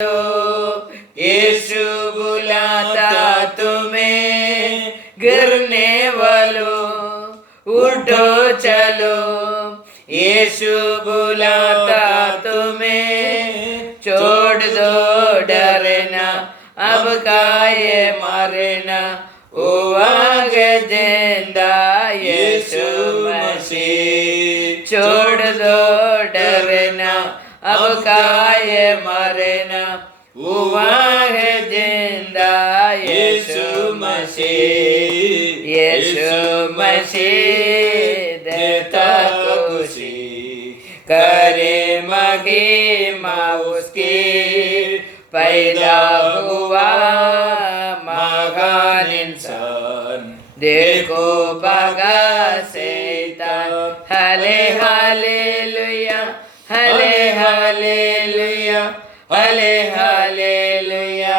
यीशु बुलाता तुम्हें, गिरने वालों उठो चलो। यीशु बुलाता तुम्हें, छोड़ दो डरना, अब काहे मरना, ओ आगे जिंदा यीशु मसीह। छोड़ दो डरना, अब काहे मरना, वो है जिंदा यीशु मसीह। यीशु मसीह देता खुशी, करे महिमा उसकी, पैदा हुआ महान इंसान, देखो भागा शैतान। हले हालेलुया, हले हालेलुया, हले हालेलुया,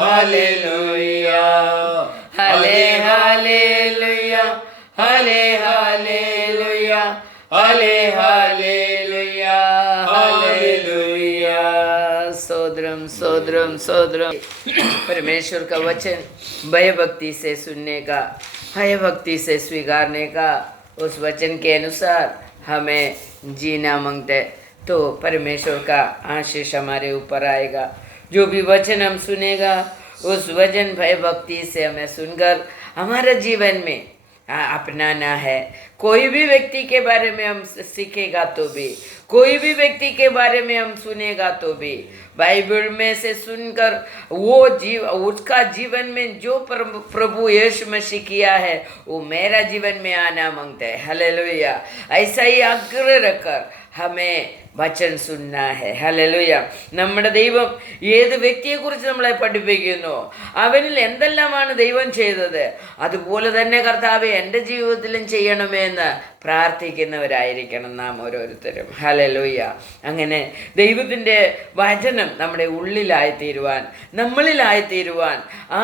हालेलुया, हले हालेलुया, हले हालेलुया, हले हालेलुया, हालेलुया। सोदरम सोदरम सोदरम। परमेश्वर का वचन भय भक्ति से सुनने का, भय भक्ति से स्वीकारने का, उस वचन के अनुसार हमें जीना मांगते तो परमेश्वर का आशीष हमारे ऊपर आएगा। जो भी वचन हम सुनेगा, उस वचन भय भक्ति से हमें सुनकर हमारे जीवन में अपनाना है। कोई भी व्यक्ति के बारे में हम सीखेगा तो भी, कोई भी व्यक्ति के बारे में हम सुनेगा तो भी, बाइबल में से सुनकर वो उसका जीवन में जो प्रभु यीशु मसीह किया है वो मेरा जीवन में आना मांगता है। हालेलुया। ऐसा ही आग्रह रखकर हमें വചൻ സുന്ന ഹെ. ഹല്ലേലൂയ. നമ്മുടെ ദൈവം ഏത് വ്യക്തിയെക്കുറിച്ച് നമ്മളെ പഠിപ്പിക്കുന്നു, അവനിൽ എന്തെല്ലാമാണ് ദൈവം ചെയ്തത്, അതുപോലെ തന്നെ കർത്താവെ എൻ്റെ ജീവിതത്തിലും ചെയ്യണമേ എന്ന് പ്രാർത്ഥിക്കുന്നവരായിരിക്കണം നാം ഓരോരുത്തരും. ഹല്ലേലൂയ. അങ്ങനെ ദൈവത്തിൻ്റെ വചനം നമ്മുടെ ഉള്ളിലായിത്തീരുവാൻ, നമ്മളിലായിത്തീരുവാൻ, ആ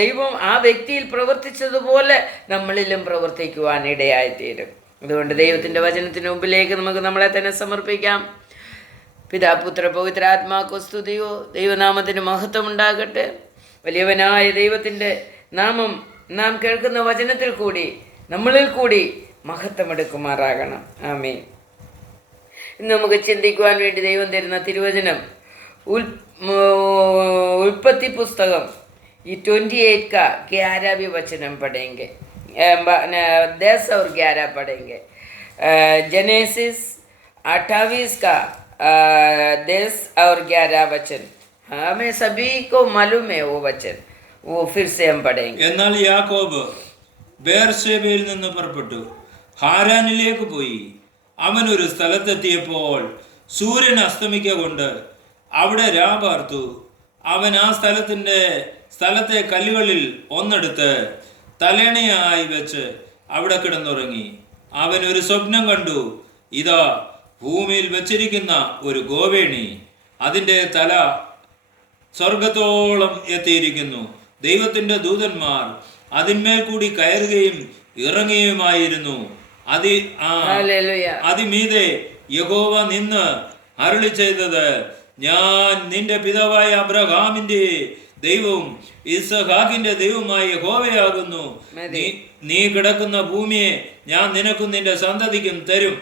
ദൈവം ആ വ്യക്തിയിൽ പ്രവർത്തിച്ചതുപോലെ നമ്മളിലും പ്രവർത്തിക്കുവാൻ ഇടയായിത്തീരും. അതുകൊണ്ട് ദൈവത്തിൻ്റെ വചനത്തിന് മുമ്പിലേക്ക് നമുക്ക് നമ്മളെ തന്നെ സമർപ്പിക്കാം. പിതാപുത്ര പവിത്രാത്മാക്കു സ്തുതിയോ. ദൈവനാമത്തിന് മഹത്വം ഉണ്ടാകട്ടെ. വലിയവനായ ദൈവത്തിൻ്റെ നാമം നാം കേൾക്കുന്ന വചനത്തിൽ കൂടി നമ്മളിൽ കൂടി മഹത്വമെടുക്കുമാറാകണം. ആമേൻ. ഇന്ന് നമുക്ക് ചിന്തിക്കുവാൻ വേണ്ടി ദൈവം തരുന്ന തിരുവചനം ഉൽപ്പത്തി പുസ്തകം 28 का 11 वचन पढ़ेंगे, 10 और 11 पढ़ेंगे। जेनेसिस 28 का 10 और 11 वचन हमें सभी को मालूम है वो वचन, वो फिर से हम पढ़ेंगे. എന്നാൽ യാക്കോബ് ബേർശേബയിൽ നിന്ന് പുറപ്പെട്ടു ഹാരാനിലേക്ക് പോയി. അവൻ ഒരു സ്ഥലത്തെത്തിയപ്പോൾ സൂര്യൻ അസ്തമിക്കൊണ്ട് അവിടെ രാപാർത്തു. അവൻ ആ സ്ഥലത്തെ കല്ലുകളിൽ ഒന്നെടുത്ത് തലേണയായി വെച്ച് അവിടെ കിടന്നുറങ്ങി. അവൻ ഒരു സ്വപ്നം കണ്ടു. ഇതാ, ഭൂമിയിൽ വെച്ചിരിക്കുന്ന ഒരു ഗോവേണി, അതിൻ്റെ തല സ്വർഗത്തോളം എത്തിയിരിക്കുന്നു. ദൈവത്തിൻ്റെ ദൂതന്മാർ അതിന്മേൽ കൂടി കയറുകയും ഇറങ്ങുകയുമായിരുന്നു. അതിമീതെ യഹോവ നിന്ന് അരുളി ചെയ്തത്, ഞാൻ നിന്റെ പിതാവായ അബ്രഹാമിന്റെ ദൈവവും ഇസ്ഹാക്കിന്റെ ദൈവമായ യഹോവയാകുന്നു. നീ കിടക്കുന്ന ഭൂമിയെ ഞാൻ നിനക്കും നിന്റെ സന്തതിക്കും തരും.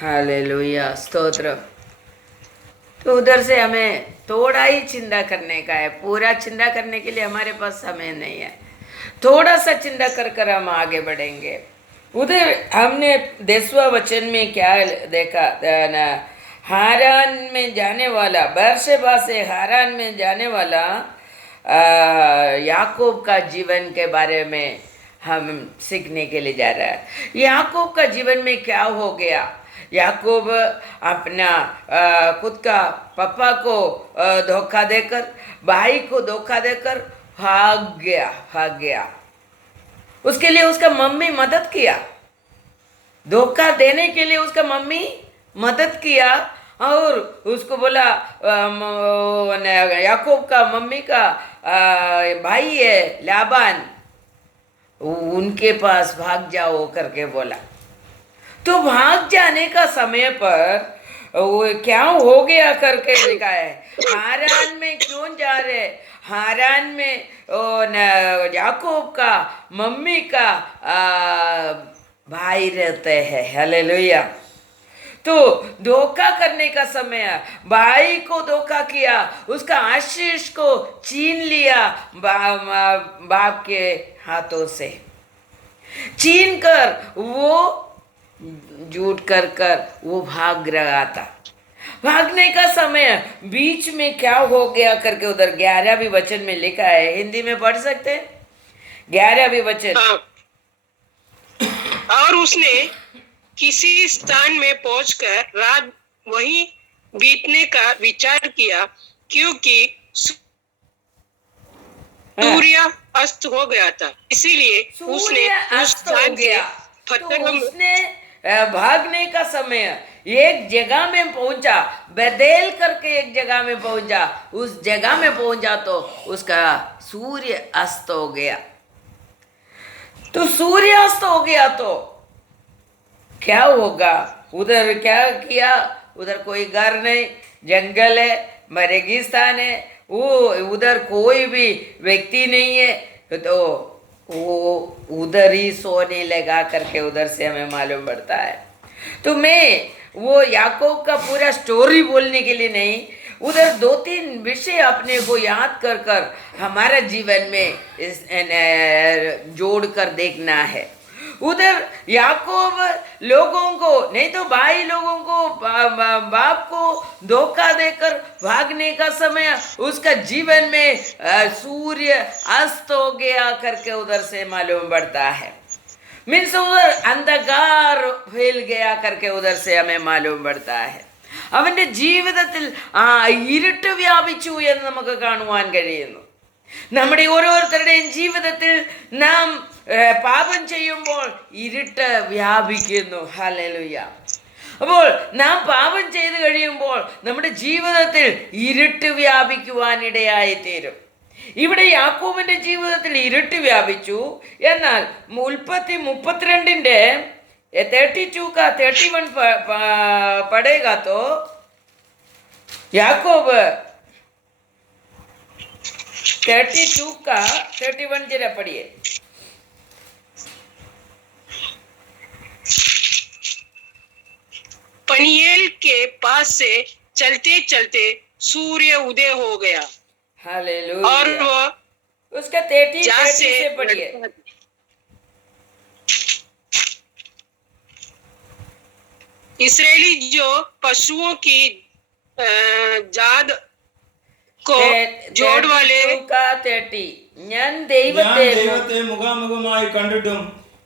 हालेलुया, स्तोत्र. तो उधर से हमें थोड़ा ही चिंता करने का है, पूरा चिंता करने के लिए हमारे पास समय नहीं है. थोड़ा सा चिंता कर हम आगे बढ़ेंगे. उधर हमने 10वां वचन में क्या देखा, हारान में जाने वाला, बेर्शेबा से हारान में जाने वाला याकूब का जीवन के बारे में हम सीखने के लिए जा रहे हैं. याकूब का जीवन में क्या हो गया? याकूब अपना खुद का पापा को धोखा देकर, भाई को धोखा देकर भाग गया. उसके लिए उसका मम्मी मदद किया, धोखा देने के लिए उसका मम्मी मदद किया. और उसको बोला, याकूब का मम्मी का भाई है लाबान, उनके पास भाग जाओ करके बोला. तो भाग जाने का समय पर वो क्या हो गया करके लिखा है। हारान में क्यों जा रहे? हारान में याकूब का मम्मी का भाई रहते हैं। हालेलुया। तो धोखा करने का समय है। भाई को धोखा किया, उसका आशीष को छीन लिया बाप के हाथों से, छीन कर वो झूठ कर कर वो भाग रहा था। भागने का समय बीच में क्या हो गया करके उधर 11वें वचन में लिखा है। हिंदी में पढ़ सकते हैं 11वें वचन। और उसने किसी स्थान में पहुंचकर रात वहीं बीतने का विचार किया, क्योंकि सूर्य अस्त हो गया था। इसीलिए उसने उस स्थान से उसने भागने का समय एक जगह में पहुंचा, बेदेल करके एक जगह में पहुंचा। उस जगह में पहुंचा तो उसका सूर्य अस्त हो गया। तो सूर्य अस्त हो गया तो क्या होगा? उधर क्या किया? उधर कोई घर नहीं, जंगल है, रेगिस्तान है, वो उधर कोई भी व्यक्ति नहीं है, तो वो उधर ही सोने लगा करके उधर से हमें मालूम पड़ता है। तो मैं वो याकूब का पूरा स्टोरी बोलने के लिए नहीं, उधर 2-3 विषय अपने को याद कर कर हमारा जीवन में जोड़ कर देखना है। उधर याकूब लोगों को नहीं तो भाई लोगों को बाप को धोखा देकर भागने का समय उसका जीवन में सूर्य अस्त हो गया करके उधर से मालूम पड़ता है। मीन्स उधर अंधकार फैल गया करके उधर से हमें मालूम पड़ता है। അവന്റെ ജീവിതത്തിൽ ഇരുട്ട് വ്യാപിച്ചു എന്ന് നമുക്ക് കാണുവാൻ കഴിയുന്നു. നമ്മുടെ ഓരോരുത്തരുടെയും ജീവിതത്തിൽ നാം പാപം ചെയ്യുമ്പോൾ ഇരുട്ട് വ്യാപിക്കുന്നു. ഹല്ലേലൂയ. അപ്പോൾ നാം പാപം ചെയ്തു കഴിയുമ്പോൾ നമ്മുടെ ജീവിതത്തിൽ ഇരുട്ട് വ്യാപിക്കുവാനിടയായി തീരും. ഇവിടെ യാക്കോബിന്റെ ജീവിതത്തിൽ ഇരുട്ട് വ്യാപിച്ചു. എന്നാൽ ഉൽപ്പത്തി 32 32 का 31 पढ़ेगा तो याकूब 32 का 31 जरा पढ़िए। पनिएल के पास से चलते चलते सूर्य उदय हो गया। हालेलुया। और वह उसका 30 से पढ़िए। इसराइली जो पशुओं की जाद को जोड़ वाले ഞാൻ ദൈവത്തെ മുഖാമുഖമായി കണ്ടിട്ടും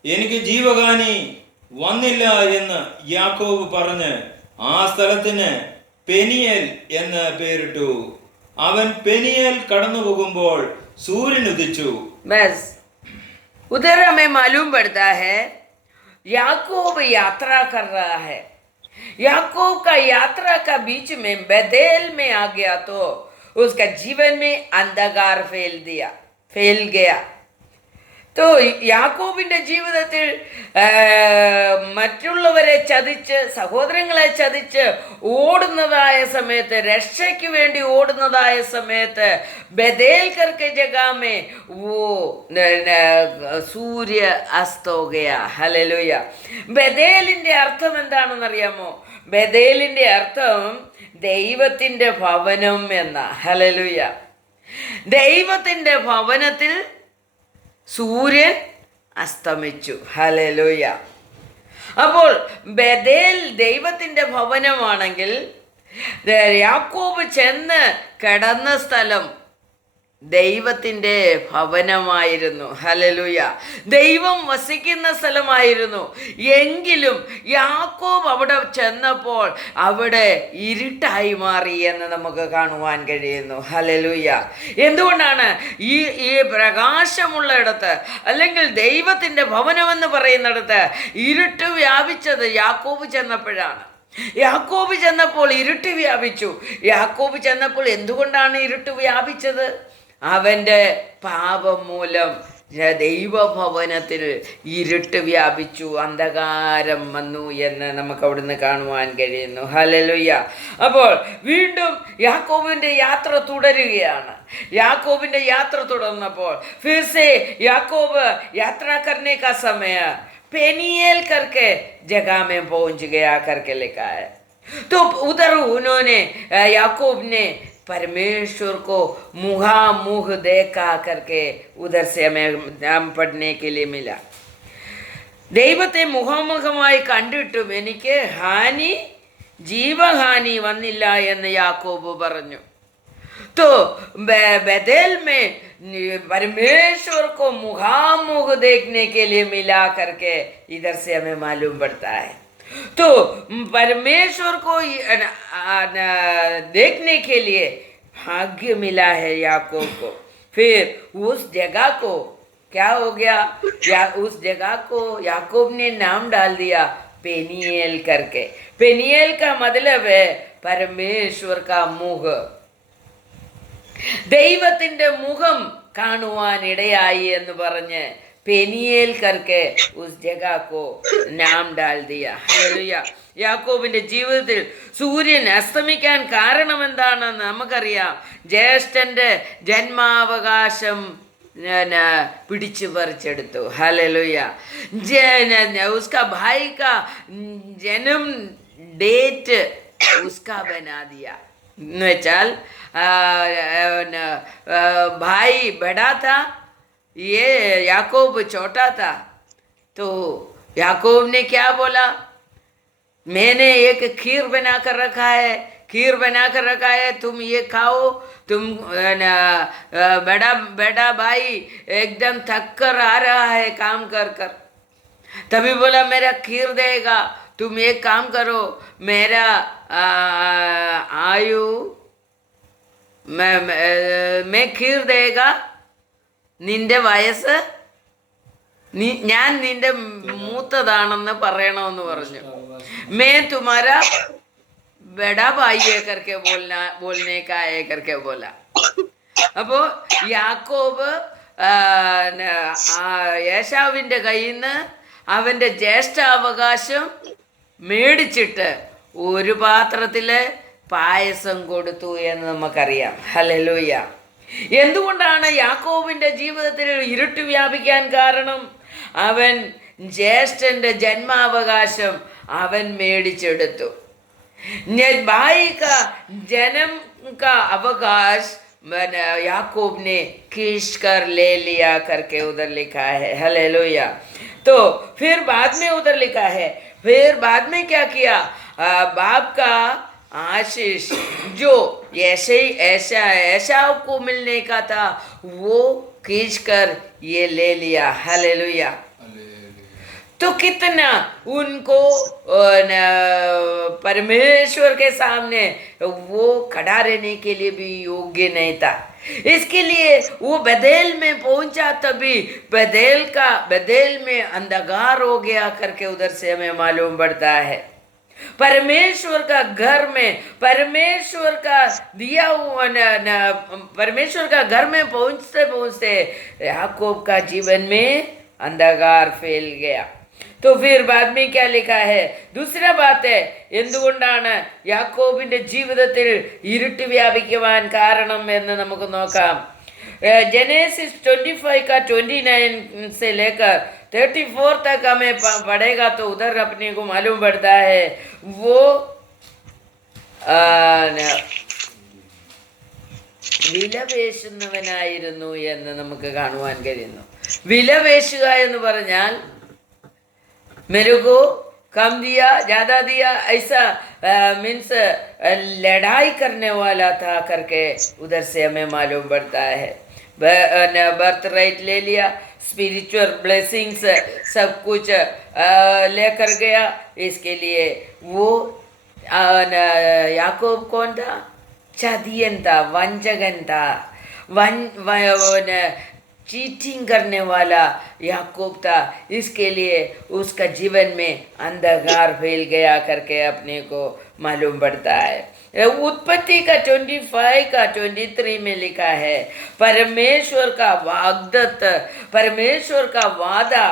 എനിക്ക് ജീവഹാനി വന്നില്ല എന്ന് യാക്കോബ് പറഞ്ഞ് ആ സ്ഥലത്തിന് പെനിയേൽ എന്ന് പേരിട്ടു. അവൻ പെനിയേൽ കടന്നു പോകുമ്പോൾ सूर्य उदिച്ചു. बस उधर हमें मालूम पड़ता है याकूब यात्रा कर रहा है. याकूब का यात्रा का बीच में बेदेल में आ गया तो उसका जीवन में अंधकार फैल गया. तो യാക്കോബിന്റെ ജീവിതത്തിൽ മറ്റുള്ളവരെ ചതിച്ച് സഹോദരങ്ങളെ ചതിച്ച് ഓടുന്നതായ സമയത്ത്, രക്ഷയ്ക്ക് വേണ്ടി ഓടുന്നതായ സമയത്ത് ബദേൽ करके जगह में वो സൂര്യ അസ്ത हो गया. ഹല്ലേലൂയ. ബദേലിന്റെ അർത്ഥം എന്താണെന്ന് അറിയാമോ? ബദേലിന്റെ അർത്ഥം ദൈവത്തിന്റെ ഭവനം എന്ന. ഹല്ലേലൂയ. ദൈവത്തിന്റെ ഭവനത്തിൽ സൂര്യൻ അസ്തമിച്ചു. ഹല്ലേലൂയ. അപ്പോൾ ബദേൽ ദൈവത്തിൻ്റെ ഭവനമാണെങ്കിൽ യാക്കോബ് ചെന്ന് കിടന്ന സ്ഥലം ദൈവത്തിൻ്റെ ഭവനമായിരുന്നു. ഹല്ലേലൂയ. ദൈവം വസിക്കുന്ന സ്ഥലമായിരുന്നു. എങ്കിലും യാക്കോബ് അവിടെ ചെന്നപ്പോൾ അവിടെ ഇരുട്ടായി മാറി എന്ന് നമുക്ക് കാണുവാൻ കഴിയുന്നു. ഹല്ലേലൂയ. എന്തുകൊണ്ടാണ് ഈ പ്രകാശമുള്ളിടത്ത് അല്ലെങ്കിൽ ദൈവത്തിൻ്റെ ഭവനമെന്ന് പറയുന്നിടത്ത് ഇരുട്ട് വ്യാപിച്ചത്? യാക്കോബ് ചെന്നപ്പോഴാണ്. യാക്കോബ് ചെന്നപ്പോൾ ഇരുട്ട് വ്യാപിച്ചു. യാക്കോബ് ചെന്നപ്പോൾ എന്തുകൊണ്ടാണ് ഇരുട്ട് വ്യാപിച്ചത്? അവൻ്റെ പാപം മൂലം ദൈവഭവനത്തിൽ ഇരുട്ട് വ്യാപിച്ചു, അന്ധകാരം വന്നു എന്ന് നമുക്ക് അവിടുന്ന് കാണുവാൻ കഴിയുന്നു. ഹല്ലേലൂയ. അപ്പോൾ വീണ്ടും യാക്കോബിൻ്റെ യാത്ര തുടരുകയാണ്. യാക്കോബിൻ്റെ യാത്ര തുടർന്നപ്പോൾ फिर से याकूब यात्रा करने का समय पेनियल करके जगह में पहुंच गया करके लिखा है. तो उधर उन्होंने याकूब ने परमेश्वर को मुहामुह देखा करके उधर से हमें नाम पढ़ने के लिए मिला. ദൈവത്തെ മുഖാമുഖമായി കണ്ടിട്ടും എനിക്ക് ജീവഹാനി വന്നില്ല എന്ന് യാക്കോബ് പറഞ്ഞു. तो बेतेल में परमेश्वर को मुखामुख देखने के लिए मिला करके इधर से हमें मालूम पड़ता है. तो परमेश्वर को देखने के लिए भाग्य मिला है याकूब को. फिर उस जगह को क्या हो गया, या उस जगह को याकूब ने नाम डाल दिया पेनियल करके. पेनियल का मतलब है परमेश्वर का मुख, ദൈവത്തിൻ്റെ മുഖം കാണുവാനിടയായി എന്ന് പറഞ്ഞ് പെനിയേൽ കർക്കെ ഉസ് ജഗാക്കോ നാം ഡാൽ ദിയ. ഹല്ലേലൂയ. യാക്കോബിൻ്റെ ജീവിതത്തിൽ സൂര്യൻ അസ്തമിക്കാൻ കാരണം എന്താണെന്ന് നമുക്കറിയാം. ജ്യേഷ്ഠൻ്റെ ജന്മാവകാശം പിടിച്ചു പറിച്ചെടുത്തു. ഹല്ലേലൂയ. ഉസ്കാ ഭായി കാ ജനം ഡേറ്റ് ഉസ്കാ ബനാ ദിയ എന്ന് വെച്ചാൽ भाई बड़ा था, ये याकूब छोटा था. तो याकूब ने क्या बोला, मैंने एक खीर बना कर रखा है, तुम ये खाओ. तुम बड़ा भाई एकदम थक कर आ रहा है काम कर कर. तभी बोला मेरा खीर देगा, तुम एक काम करो, मेरा आयु मैं खीर देगा, നിന്റെ വയസ്സ് ഞാൻ നിന്റെ മൂത്തതാണെന്ന് പറയണമെന്ന് പറഞ്ഞു. मैं तुम्हारा बड़ा भाई है करके बोलने का है करके बोला. അപ്പോൾ യാക്കോബ് യേശാവിൻ്റെ കയ്യിൽ നിന്ന് അവൻ്റെ ജ്യേഷ്ഠാവകാശം മേടിച്ചിട്ട് ഒരു പാത്രത്തിൽ പായസം കൊടുത്തു എന്ന് നമുക്കറിയാം. ഹല്ലേലൂയ. എന്തുകൊണ്ടാണ് യാക്കോബിൻ്റെ ജീവിതത്തിൽ ഇരുട്ട് വ്യാപിക്കാൻ കാരണം? അവൻ ജ്യേഷ്ഠൻ്റെ ജന്മാവകാശം അവൻ മേടിച്ചെടുത്തു. भाई का जन्म का अवकाश याकूब ने खींच कर ले लिया करके उधर लिखा है. हालेलुया. तो फिर बाद में उधर लिखा है, फिर बाद में क्या किया, बाप का आशीष जो ऐसा को मिलने का था वो खींच कर ये ले लिया. हालेलुया. तो कितना उनको परमेश्वर के सामने वो खड़ा रहने के लिए भी योग्य नहीं था. इसके लिए वो बेतेल में पहुंचा, तभी बेतेल में अंधकार हो गया करके उधर से हमें मालूम पड़ता है. परमेश्वर का घर में परमेश्वर का दिया हुआ परमेश्वर का घर में पहुंचते याकूब का जीवन में अंधकार फैल गया. तो फिर बाद में क्या लिखा है, दूसरा बात है എന്തുകൊണ്ടാണ് യാക്കോബിൻ്റെ ജീവിതത്തിൽ ഇരുട്ട് വ്യാപിക്കുവാൻ കാരണം എന്ന് നമുക്ക് നോക്കാം. जेनेसिस 25 का 29 से लेकर 34 तक हमें पढ़ेगा तो उधर अपने को मालूम पड़ता है वो വിലപേശുന്നവനായിരുന്നു എന്ന് നമുക്ക് കാണുവാൻ കഴിയുന്നു. വിലപേശുക എന്ന് പറഞ്ഞാൽ मेरे को कम दिया ज़्यादा दिया ऐसा मीन्स लड़ाई करने वाला था करके उधर से हमें मालूम पड़ता है. बर्थ राइट ले लिया, स्पिरिचुअल ब्लेसिंग्स सब कुछ लेकर गया. इसके लिए वो याकूब कौन था, चदियन था, वंचकन था, चीटिंग करने वाला याकूब था. इसके लिए उसका जीवन में अंधकार फैल गया करके अपने को मालूम पड़ता है. उत्पत्ति का 25 का 23 में लिखा है, परमेश्वर का वाग्दत्त, परमेश्वर का वादा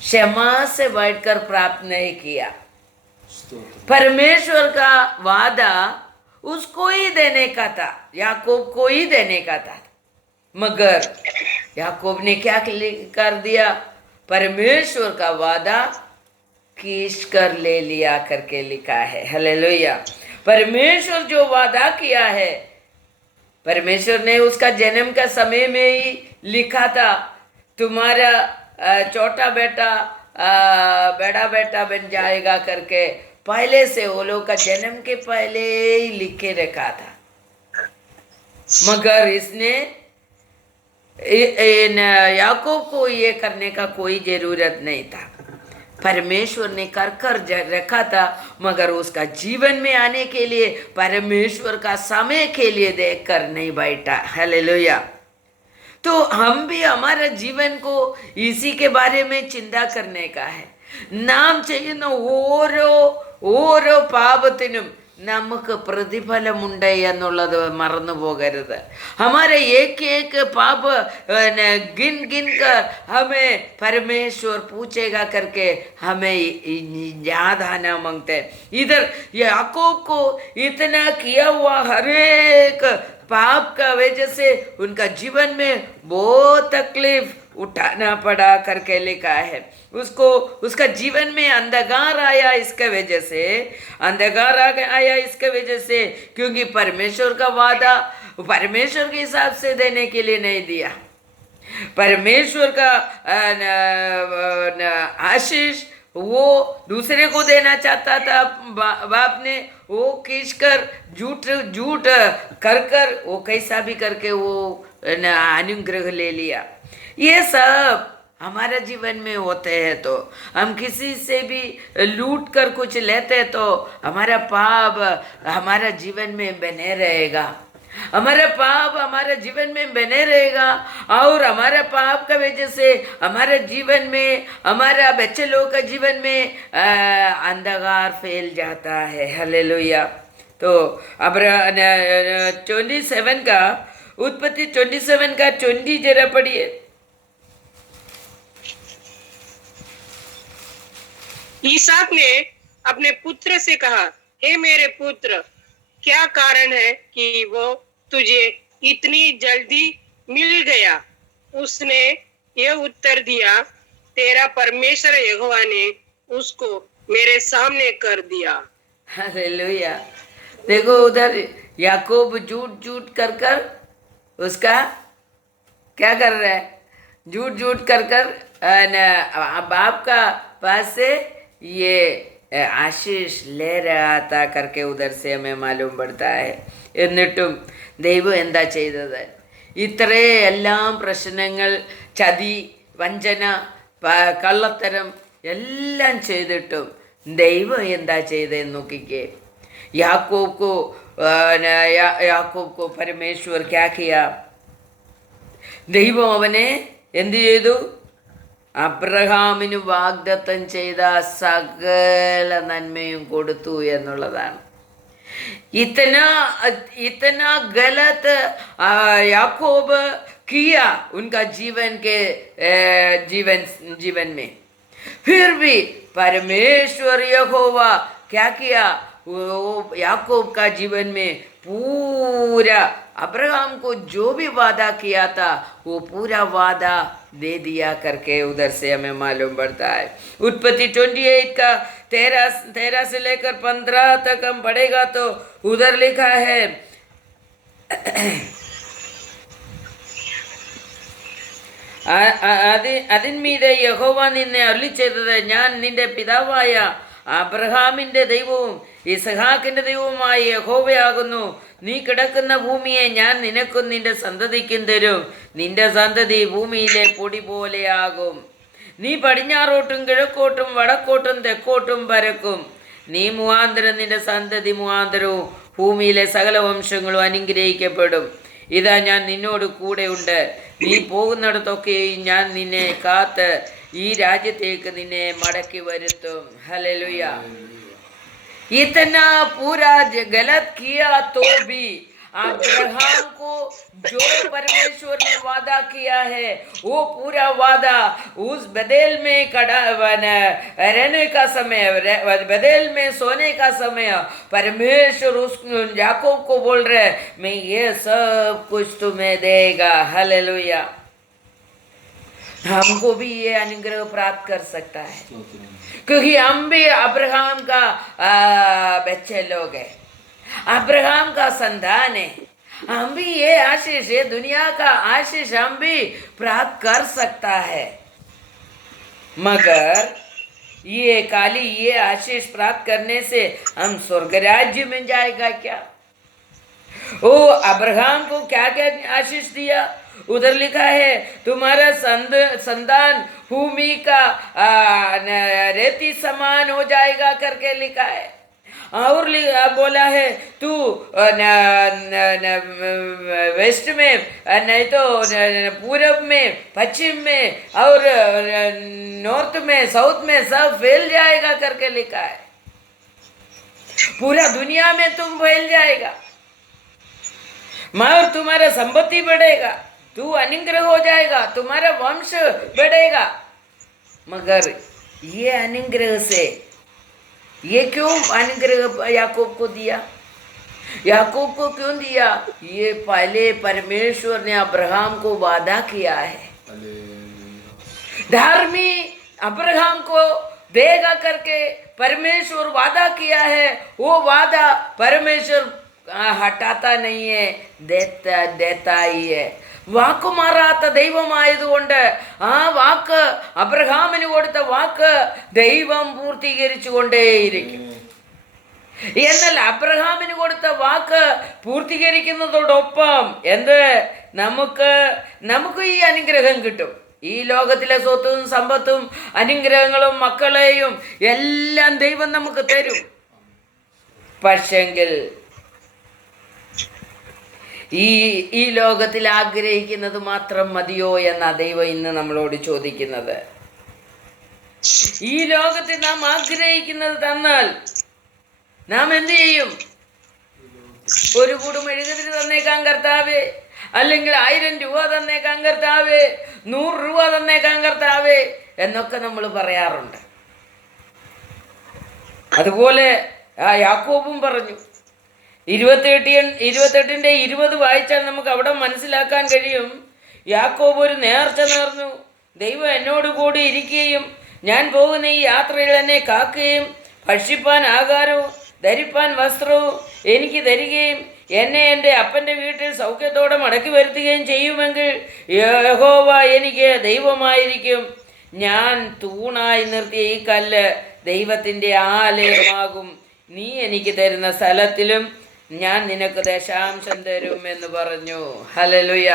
क्षमा से बढ़कर प्राप्त नहीं किया। परमेश्वर का वादा उसको ही देने का था, याकूब को ही देने का था, मगर याकूब ने क्या कर दिया? परमेश्वर का वादा खींच कर ले लिया करके लिखा है। हालेलुया। परमेश्वर जो वादा किया है, परमेश्वर ने उसका जन्म का समय में ही लिखा था, तुम्हारा छोटा बेटा बड़ा बेटा बन जाएगा करके। पहले से वो लोग का जन्म के पहले ही लिख के रखा था, मगर इसने याकूब को ये करने का कोई जरूरत नहीं था। परमेश्वर ने कर रखा था, मगर उसका जीवन में आने के लिए परमेश्वर का समय के लिए देख कर नहीं बैठा। हालेलुया। तो हम भी हमारा जीवन को इसी के बारे में चिंता करने का है। नाम ചെയ്യുന്ന ഓരോ പാപത്തിനും നമുക്ക് പ്രതിഫലമുണ്ട് എന്നുള്ളത് മറന്നു പോകരുത്। हमारे एक एक पाप गिन गिन कर हमें परमेश्वर पूछेगा करके हमें याद आना मांगते हैं। इधर याकूब को इतना किया हुआ हर एक पाप का वजह से उनका जीवन में बहुत तकलीफ उठाना पड़ा करके लिखा है। उसको उसका जीवन में अंधकार आया इसके वजह से, अंधकार आया इसके वजह से, क्योंकि परमेश्वर का वादा परमेश्वर के हिसाब से देने के लिए नहीं दिया। परमेश्वर का आशीष वो दूसरे को देना चाहता था बाप ने, वो खींच कर झूठ कर वो कैसा भी करके वो अनुग्रह ले लिया। ये सब हमारे जीवन में होते हैं। तो हम किसी से भी लूट कर कुछ लेते तो हमारा पाप हमारा जीवन में बने रहेगा, हमारा पाप हमारे जीवन में बने रहेगा। और हमारा पाप का वजह से हमारे जीवन में, हमारा बच्चे लोग का जीवन में अंधकार फैल जाता है। हालेलुया। तो अब 27 का उत्पत्ति 27 का 20 जरा पढ़िए। ईसाक ने अपने पुत्र से कहा, हे मेरे पुत्र, क्या कारण है कि वो तुझे इतनी जल्दी मिल गया? उसने यह उत्तर दिया, तेरा परमेश्वर यहोवा ने उसको मेरे सामने कर दिया। हालेलुया। देखो उधर याकूब झूठ कर उसका क्या कर रहा है? झूठ कर बाप का पास से ये ആശീഷ് ले रहा था करके उधर से हमें मालूम पड़ता है। എന്നിട്ടും ദൈവം എന്താ ചെയ്തത്? ഇത്രയെല്ലാം പ്രശ്നങ്ങൾ, ചതി, വഞ്ചന, കള്ളത്തരം എല്ലാം ചെയ്തിട്ടും ദൈവം എന്താ ചെയ്തതെന്ന് നോക്കിക്കേ। याकूब को परमेश्वर क्या किया? ദൈവം അവനെ എന്ത് ചെയ്തു? അബ്രഹാമിന് വാഗ്ദത്തം ചെയ്ത സകല നന്മയും കൊടുത്തു എന്നുള്ളതാണ്। इतना गलत याकूब किया उनका जीवन में, फिर भी परमेश्वर यहोवा क्या किया? वो याकूब का जीवन में पूरा अब्राहम को जो भी वादा किया था वो पूरा वादा दे दिया करके उधर से हमें मालूम पड़ता है। उत्पत्ति 28 का 13 से लेकर 15 तक हम पढ़ेगा तो उधर लिखा है, അതിന്മീതെ യഹോവ നിന്നെ അരുളിച്ചെയ്തത്, ഞാൻ നിന്റെ പിതാവായ അബ്രഹാമിൻ്റെ ദൈവവും ഇസ്ഹാക്കിൻ്റെ ദൈവവുമായ യഹോവയാകുന്നു. നീ കിടക്കുന്ന ഭൂമിയെ ഞാൻ നിനക്കും നിന്റെ സന്തതിക്കും തരും. നിന്റെ സന്തതി ഭൂമിയിലെ പൊടി പോലെയാകും. നീ പടിഞ്ഞാറോട്ടും കിഴക്കോട്ടും വടക്കോട്ടും തെക്കോട്ടും പരക്കും. നീ മുഖാന്തരം നിന്റെ സന്തതി മുഖാന്തരവും ഭൂമിയിലെ സകല വംശങ്ങളും അനുഗ്രഹിക്കപ്പെടും. ഇതാ ഞാൻ നിന്നോട് കൂടെയുണ്ട്. നീ പോകുന്നിടത്തൊക്കെയും ഞാൻ നിന്നെ കാത്ത് ഈ രാജ്യത്തേക്ക് നിന്നെ മടക്കി വരുത്തും. ഹല്ലേലൂയ. इतना पूरा गलत किया तो भी अब्राहम को जो परमेश्वर ने वादा किया है वो पूरा वादा उस बदेल में रहने का समय, बदेल में सोने का समय परमेश्वर उस याकूब को बोल रहे मैं ये सब कुछ तुम्हें देगा। हालेलुया। हमको भी ये अनुग्रह प्राप्त कर सकता है क्योंकि हम भी अब्राहम का बच्चे लोग हैं, अब्राहम का संतान है। हम भी ये आशीष, ये दुनिया का आशीष हम भी प्राप्त कर सकता है, मगर ये खाली ये आशीष प्राप्त करने से हम स्वर्ग राज्य में जाएगा क्या? ओ अब्राहम को क्या क्या आशीष दिया? उधर लिखा है तुम्हारा संतान भूमि का रेती समान हो जाएगा करके लिखा है। और बोला है तू वेस्ट में नहीं तो पूरब में, पश्चिम में और नॉर्थ में, साउथ में सब फैल जाएगा करके लिखा है। पूरा दुनिया में तुम फैल जाएगा, मगर तुम्हारा संपत्ति बढ़ेगा, तू अनुग्रह हो जाएगा, तुम्हारा वंश बढ़ेगा। मगर ये अनुग्रह से, ये क्यों अनुग्रह याकूब को दिया? याकूब को क्यों दिया? ये पहले परमेश्वर ने अब्राहम को वादा किया है, धर्मी अब्राहम को देगा करके परमेश्वर वादा किया है। वो वादा परमेश्वर हटाता नहीं है, देता ही है। വാക്ക് മാറാത്ത ദൈവമായതുകൊണ്ട് ആ വാക്ക് അബ്രഹാമിന് കൊടുത്ത വാക്ക് ദൈവം പൂർത്തീകരിച്ചു കൊണ്ടേയിരിക്കും. എന്നാൽ അബ്രഹാമിന് കൊടുത്ത വാക്ക് പൂർത്തീകരിക്കുന്നതോടൊപ്പം നമുക്ക് ഈ അനുഗ്രഹം കിട്ടും. ഈ ലോകത്തിലെ സ്വത്തും സമ്പത്തും അനുഗ്രഹങ്ങളും മക്കളെയും എല്ലാം ദൈവം നമുക്ക് തരും. പക്ഷെങ്കിൽ ഈ ലോകത്തിൽ ആഗ്രഹിക്കുന്നത് മാത്രം മതിയോ എന്ന ദൈവം ഇന്ന് നമ്മളോട് ചോദിക്കുന്നത്. ഈ ലോകത്തിൽ നാം ആഗ്രഹിക്കുന്നത് തന്നാൽ നാം എന്ത് ചെയ്യും? ഒരു കൂടും മെഴുകുതിരി തന്നേക്കാൻ കർത്താവേ, അല്ലെങ്കിൽ 1000 രൂപ തന്നേക്കാൻ കർത്താവേ, 100 രൂപ തന്നേക്കാൻ കർത്താവേ എന്നൊക്കെ നമ്മൾ പറയാറുണ്ട്. അതുപോലെ യാക്കോബും പറഞ്ഞു. 28-ന്റെ 20 വായിച്ചാൽ നമുക്ക് അവിടെ മനസ്സിലാക്കാൻ കഴിയും. യാക്കോബ് ഒരു നേർച്ച നേർന്നു, ദൈവം എന്നോട് കൂടി ഇരിക്കുകയും ഞാൻ പോകുന്ന ഈ യാത്രയിൽ എന്നെ കാക്കുകയും ഭക്ഷിപ്പാൻ ആഹാരവും ധരിപ്പാൻ വസ്ത്രവും എനിക്ക് തരികയും എന്നെ എൻ്റെ അപ്പൻ്റെ വീട്ടിൽ സൗഖ്യത്തോടെ മടക്കി വരുത്തുകയും ചെയ്യുമെങ്കിൽ യഹോവ എനിക്ക് ദൈവമായിരിക്കും. ഞാൻ തൂണായി നിർത്തിയ ഈ കല്ല് ദൈവത്തിൻ്റെ ആലയമാകും. നീ എനിക്ക് തരുന്ന സ്ഥലത്തിലും ഞാൻ നിനക്ക് ദശാംശം തരും എന്ന് പറഞ്ഞു. ഹല്ലേലൂയ.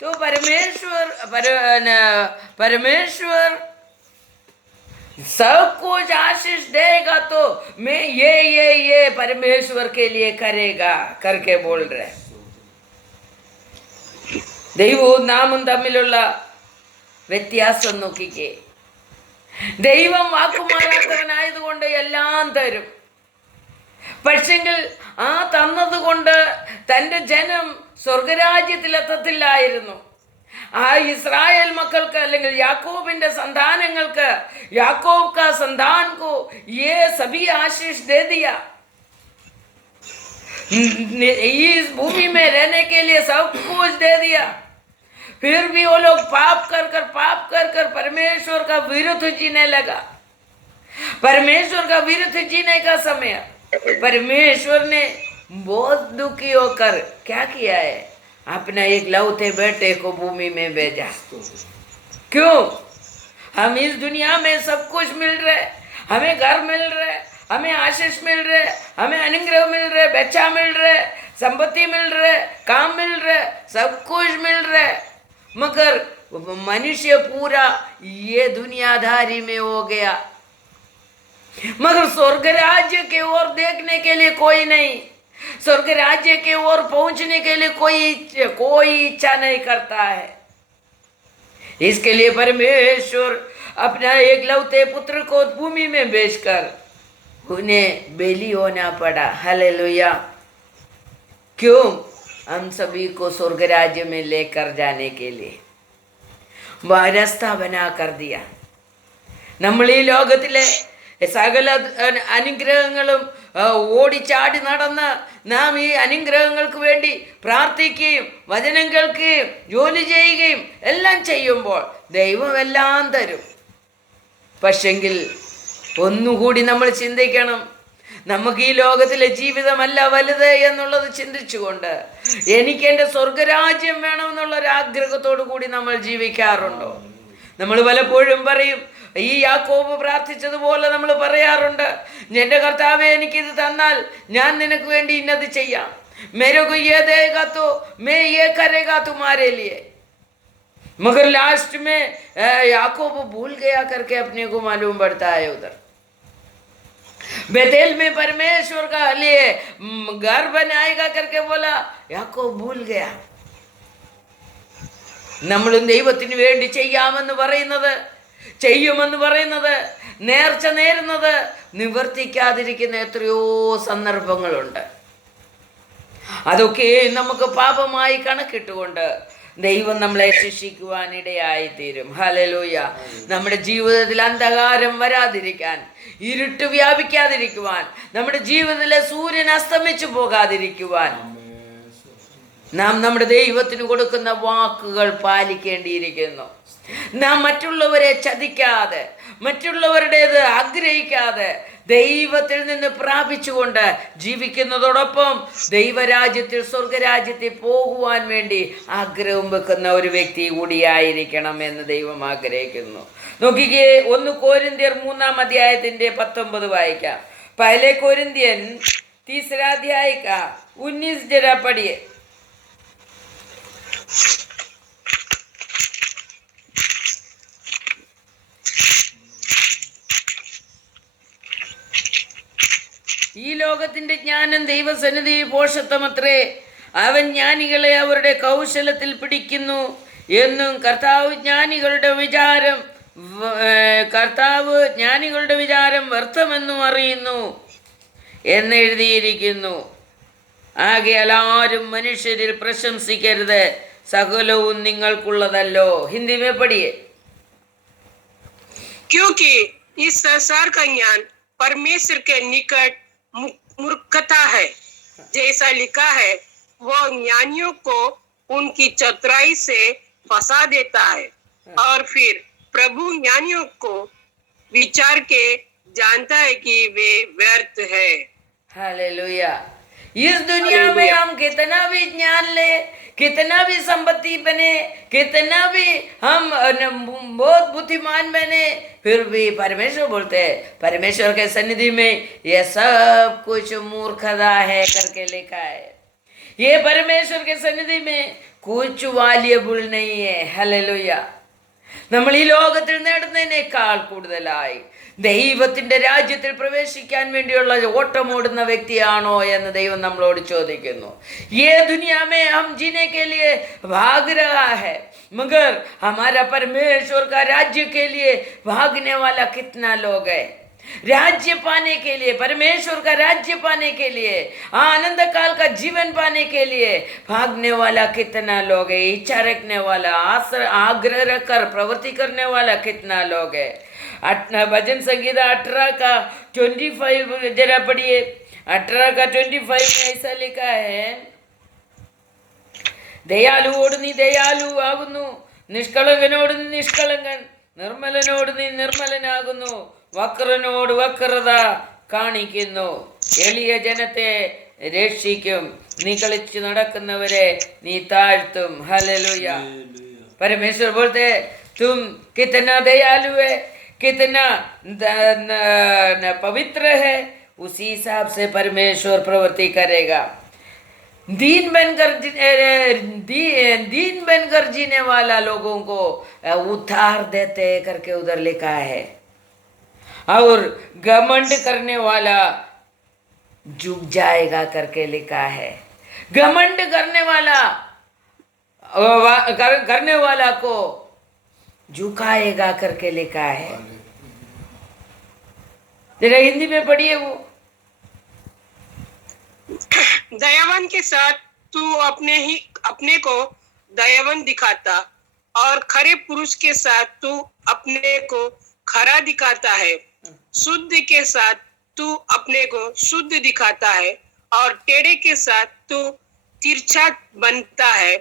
तो परमेश्वर सब कुछ आशीष देगा तो मैं ये परमेश्वर के लिए करेगा करके बोल रहे. ദൈവവും നാമും തമ്മിലുള്ള വ്യത്യാസം നോക്കിക്കേ. ദൈവം വാക്കുമാറാത്തവനായതുകൊണ്ട് എല്ലാം തരും. പക്ഷെങ്കിൽ ആ തന്നതുകൊണ്ട് തൻ്റെ ജനം സ്വർഗരാജ്യത്തിലെത്തത്തില്ലായിരുന്നു. ആ ഇസ്രായേൽ മക്കൾക്ക് അല്ലെങ്കിൽ യാക്കോബിന്റെ സന്താനങ്ങൾക്ക്, याकूब का संतान को ये सभी आशीष दे दिया. इस भूमि में रहने के लिए सब कुछ दे दिया. फिर भी वो लोग पाप कर परमेश्वर का विरुद्ध जीने लगा. परमेश्वर का विरुद्ध जीने का समय परमेश्वर ने बहुत दुखी होकर क्या किया है? अपना एक लौते बेटे को भूमि में भेजा. क्यों? हम इस दुनिया में सब कुछ मिल रहे, हमें घर मिल रहे, हमें आशीष मिल रहे, हमें अनुग्रह मिल रहे, बच्चा मिल रहे, संपत्ति मिल रहे, काम मिल रहे, सब कुछ मिल रहे, मगर मनुष्य पूरा ये दुनियादारी में हो गया. मगर स्वर्ग राज्य के ओर देखने के लिए कोई नहीं, स्वर्ग राज्य के ओर पहुंचने के लिए कोई इच्छा नहीं करता है. इसके लिए परमेश्वर अपना एकलौते पुत्र को भूमि में भेजकर उन्हें बलि होना पड़ा। हालेलुया। क्यों? हम सभी को स्वर्ग राज्य में लेकर जाने के लिए वह रास्ता बना कर दिया. നമ്മൾ ഈ ലോകത്തിലെ സകല അനുഗ്രഹങ്ങളും ഓടിച്ചാടി നടന്ന് നാം ഈ അനുഗ്രഹങ്ങൾക്ക് വേണ്ടി പ്രാർത്ഥിക്കുകയും വചനം കേൾക്കുകയും ജോലി ചെയ്യുകയും എല്ലാം ചെയ്യുമ്പോൾ ദൈവം എല്ലാം തരും. പക്ഷെങ്കിൽ ഒന്നുകൂടി നമ്മൾ ചിന്തിക്കണം, നമുക്ക് ഈ ലോകത്തിലെ ജീവിതമല്ല വലുത് എന്നുള്ളത് ചിന്തിച്ചുകൊണ്ട് എനിക്ക് എൻ്റെ സ്വർഗരാജ്യം വേണമെന്നുള്ളൊരാഗ്രഹത്തോടു കൂടി നമ്മൾ ജീവിക്കാറുണ്ടോ? നമ്മൾ പലപ്പോഴും പറയും, ഈ യാക്കോബ് പ്രാർത്ഥിച്ചതുപോലെ നമ്മൾ പറയാറുണ്ട്, എൻ്റെ കർത്താവേ എനിക്കിത് തന്നാൽ ഞാൻ നിനക്ക് വേണ്ടി ഇന്നത് ചെയ്യാം. मेरे को ये देगा तो मैं ये करेगा तुम्हारे लिए. मगर लास्ट में याकूब भूल गया करके अपने को मालूम पड़ता है. उधर बेतेल में परमेश्वर का लिए घर बनाएगा करके बोला, याकूब भूल गया. നമ്മളും ദൈവത്തിന് വേണ്ടി ചെയ്യുമെന്ന് പറയുന്നത് നേർച്ച നേരുന്നത് നിവർത്തിക്കാതിരിക്കുന്ന എത്രയോ സന്ദർഭങ്ങളുണ്ട്. അതൊക്കെ നമുക്ക് പാപമായി കണക്കിട്ടുകൊണ്ട് ദൈവം നമ്മളെ ശിക്ഷിക്കുവാനിടയായിത്തീരും. ഹല്ലേലൂയ. നമ്മുടെ ജീവിതത്തിൽ അന്ധകാരം വരാതിരിക്കാൻ, ഇരുട്ട് വ്യാപിക്കാതിരിക്കുവാൻ, നമ്മുടെ ജീവിതത്തിലെ സൂര്യൻ അസ്തമിച്ചു പോകാതിരിക്കുവാൻ നാം നമ്മുടെ ദൈവത്തിന് കൊടുക്കുന്ന വാക്കുകൾ പാലിക്കേണ്ടിയിരിക്കുന്നു. നാം മറ്റുള്ളവരെ ചതിക്കാതെ, മറ്റുള്ളവരുടേത് ആഗ്രഹിക്കാതെ ദൈവത്തിൽ നിന്ന് പ്രാപിച്ചുകൊണ്ട് ജീവിക്കുന്നതോടൊപ്പം ദൈവരാജ്യത്തിൽ, സ്വർഗരാജ്യത്തിൽ പോകുവാൻ വേണ്ടി ആഗ്രഹം വെക്കുന്ന ഒരു വ്യക്തി കൂടിയായിരിക്കണം എന്ന് ദൈവം ആഗ്രഹിക്കുന്നു. നോക്കിക്കേ, 1 कोरिन्थियर 3 अध्यायത്തിന്റെ 19 വായിക്കാം. पहले कोरिन्थियन 3 अध्याय का 19 जरा पढ़िए. ഈ ലോകത്തിന്റെ ജ്ഞാനം ദൈവസന്നിധി പോഷത്വമത്രേ, അവൻ ജ്ഞാനികളെ അവരുടെ കൗശലത്തിൽ പിടിക്കുന്നു എന്നും കർത്താവ് ജ്ഞാനികളുടെ വിചാരം വ്യർത്ഥമെന്നും അറിയുന്നു എന്നെഴുതിയിരിക്കുന്നു. ആകയാൽ ആരും മനുഷ്യരിൽ പ്രശംസിക്കരുത്, സകലവും നിങ്ങൾക്കുള്ളതല്ലോ. ഹിന്ദി में पढ़िए. क्योंकि इस संसार का ज्ञान परमेश्वर के निकट मूर्खता है. जैसा लिखा है, वो ज्ञानियों को उनकी चतुराई से फंसा देता है, और फिर प्रभु ज्ञानियों को विचार के जानता है कि वे व्यर्थ है. हालेलुया. इस दुनिया में हम कितना भी ज्ञान ले, कितना भी संपत्ति बने, कितना भी हम बहुत बुद्धिमान बने, फिर भी परमेश्वर बोलते हैं, परमेश्वर के सन्निधि में ये सब कुछ मूर्खता है करके लिखा है. ये परमेश्वर के सन्निधि में कुछ वाल्यबल नहीं है. हालेलुया. നമ്മൾ ഈ ലോകത്തിൽ നേടുന്നതിനേക്കാൾ കൂടുതലായി ദൈവത്തിൻ്റെ രാജ്യത്തിൽ പ്രവേശിക്കാൻ വേണ്ടിയുള്ള ഓട്ടമോടുന്ന വ്യക്തിയാണോ എന്ന് ദൈവം നമ്മളോട് ചോദിക്കുന്നു. ये दुनिया में हम जीने के लिए भाग रहा है, मगर हमारा परमेश्वर का राज्य के लिए भागने वाला कितना लोग है? राज्य पाने के लिए, परमेश्वर का राज्य पाने के लिए, आनंद काल का जीवन पाने के लिए भागने वाला कितना लोग है? इच्छा रखने वाला, आग्रह रखकर प्रवृत्ति करने वाला कितना लोग है? भजन संगीता 18 का 25 जरा पढ़िए. 18 का 25 में ऐसा लिखा है, ദയാലുവോട് നീ ദയാലു ആകുന്നു, നിഷ്കളങ്കനോട് നീ നിഷ്കളങ്കൻ, നിർമ്മലനോട് നീ നിർമ്മലനാകുന്നു, വക്രനോട് വക്രത കാണിക്കുന്നു, എളിയ ജനത്തെ രക്ഷിക്കും, നീ കളിച്ച് നടക്കുന്നവരെ നീ താഴ്ത്തും. ഹല്ലേലൂയ. परमेश्वर बोलते तुम कितना दयालु है, कितना पवित्र है, उसी हिसाब से परमेश्वर प्रवृत्ति करेगा. दीन बनकर जीने वाला लोगों को उद्धार देते करके उधर लिखा है, और घमंड करने वाला झुक जाएगा करके लिखा है. घमंड करने वाला को झुकाएगा करके लिखा है. जरा हिंदी में पढ़िए वो। दयावान के साथ तू अपने को दयावान दिखाता और खरे पुरुष के साथ तू अपने को खरा दिखाता है। शुद्ध के साथ तू अपने को शुद्ध दिखाता है और टेढ़े के साथ तू तिरछा बनता है,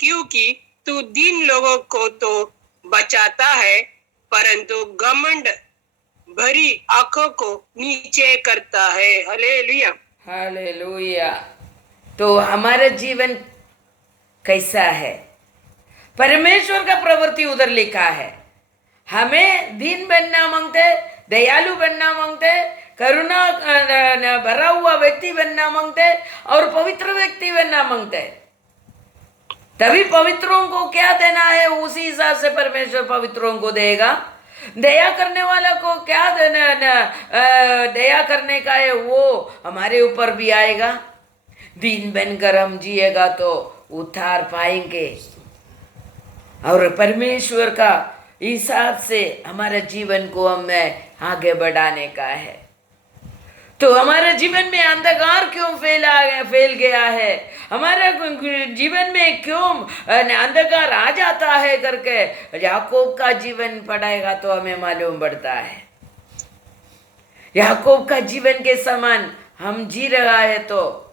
क्योंकि तू दीन लोगों को तो बचाता है परंतु घमंड भरी आंखों को नीचे करता है। हालेलुया। हालेलुया। तो हमारा जीवन कैसा है? परमेश्वर का प्रवृत्ति उधर लिखा है। हमें दीन बनना मांगते, दयालु बनना मांगते, करुणा भरा हुआ व्यक्ति बनना मांगते और पवित्र व्यक्ति बनना मांगते। तभी पवित्रों को क्या देना है उसी हिसाब से परमेश्वर पवित्रों को देगा। दया करने वाला को क्या देना, दया करने का है वो हमारे ऊपर भी आएगा। दीन बनकर हम जिएगा तो उद्धार पाएंगे और परमेश्वर का हिसाब से हमारे जीवन को हमें आगे बढ़ाने का है। तो हमारे जीवन में अंधकार क्यों फैल गया है, हमारे जीवन में क्यों अंधकार आ जाता है करके याकूब का जीवन पढ़ाएगा तो हमें मालूम पड़ता है। याकूब का जीवन के समान हम जी रहा है तो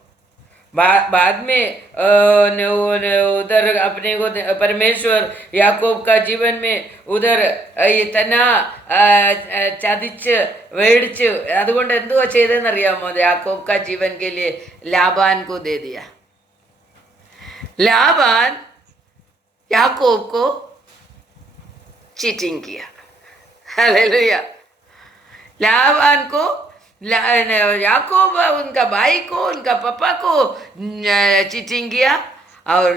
बाद में उधर अपने को परमेश्वर याकूब का जीवन में उधर इतना ചതിച്ച് വേടിച്ച് അതുകൊണ്ട് എന്തുവാ ചെയ്തെന്നറിയാമോ? याकूब का जीवन के लिए लाबान को दे दिया। लाबान याकूब को चीटिंग किया। हालेलुया। लाबान को याकूब उनका भाई को, उनका पापा को चीटिंग किया और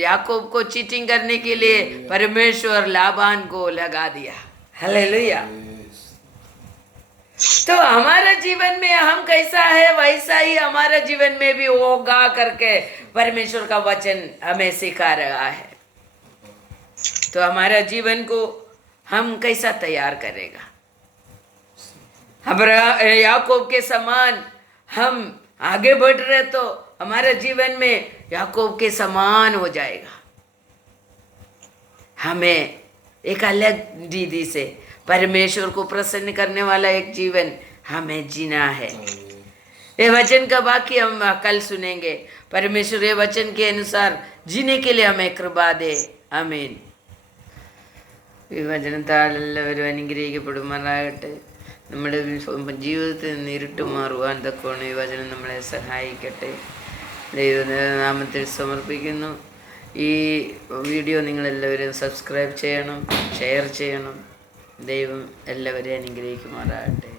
याकूब को चीटिंग करने के लिए परमेश्वर लाबान को लगा दिया। हालेलुया। तो हमारा जीवन में हम कैसा है वैसा ही हमारा जीवन में भी होगा करके परमेश्वर का वचन हमें सिखा रहा है। तो हमारा जीवन को हम कैसा तैयार करेगा? याकूब के समान हम आगे बढ़ रहे तो हमारे जीवन में याकूब के समान हो जाएगा। हमें एक अलग दीदी से परमेश्वर को प्रसन्न करने वाला एक जीवन हमें जीना है। ये वचन का बाकी हम कल सुनेंगे। परमेश्वर ये वचन के अनुसार जीने के लिए हमें कृपा दे। आमीन। ഈ വചനത്താൽ എല്ലാവരും അനുഗ്രഹിക്കപ്പെടുമാറാകട്ടെ. നമ്മുടെ ജീവിതത്തിൽ നിന്ന് ഇരുട്ട് മാറുവാൻ തക്കവണ്ണം ഈ വചനം നമ്മളെ സഹായിക്കട്ടെ. ദൈവനാമത്തിൽ സമർപ്പിക്കുന്നു. ഈ വീഡിയോ നിങ്ങളെല്ലാവരും സബ്സ്ക്രൈബ് ചെയ്യണം, ഷെയർ ചെയ്യണം. ദൈവം എല്ലാവരെയും അനുഗ്രഹിക്കുമാറാകട്ടെ.